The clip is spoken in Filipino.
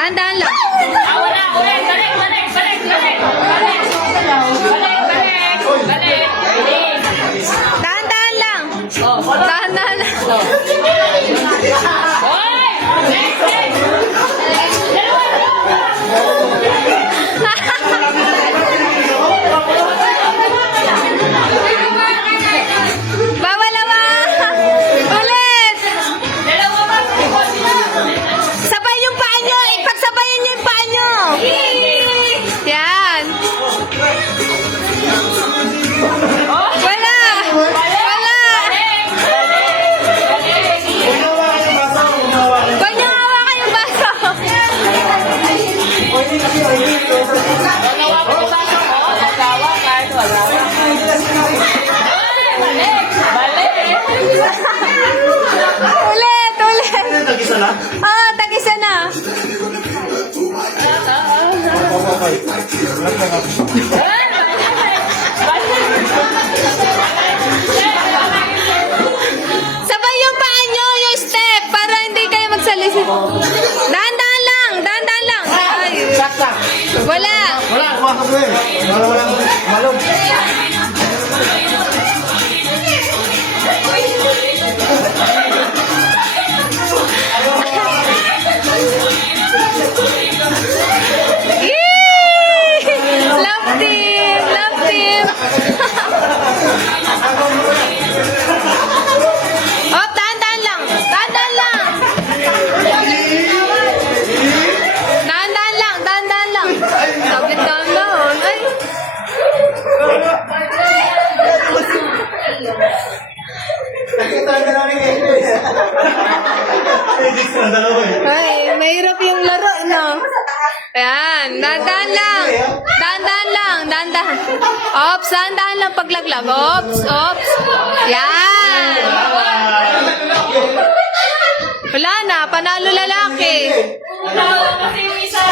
Dahan-dahan lang. Wala. Balik. Dahan-dahan lang. Dahan-dahan lang. Bawal naman. Ulit. Sabay yung paa nyo. Ipagsabayin nyo yung paa nyo. Yan. Wala. Wala. Huwag nyo hawakan yung baso. Ulit. Tag-isa na? Oh, tag-isa na. Sabay yung paa nyo, yung step, para hindi kayo magsalisip. Dahan-dahan lang. Ay, Saksak. wala. Wala, kumakap mo eh. Wala, malog. Yee! Love team! Love team! Oh, dahan-dahan lang. Dahan-dahan lang. Dahan-dahan lang. Dahan-dahan. Ay. Nakita ka namin ngayon eh. Hindi ka na dalawa eh. Ay, mahirap yung laro, no? Ayan, dahan-dahan lang. Dahan-dahan lang, dahan-dahan. Ops, dahan-dahan lang paglaglag. Ops. Yan. Wala na, panalo lalaki. Kasi yung isa.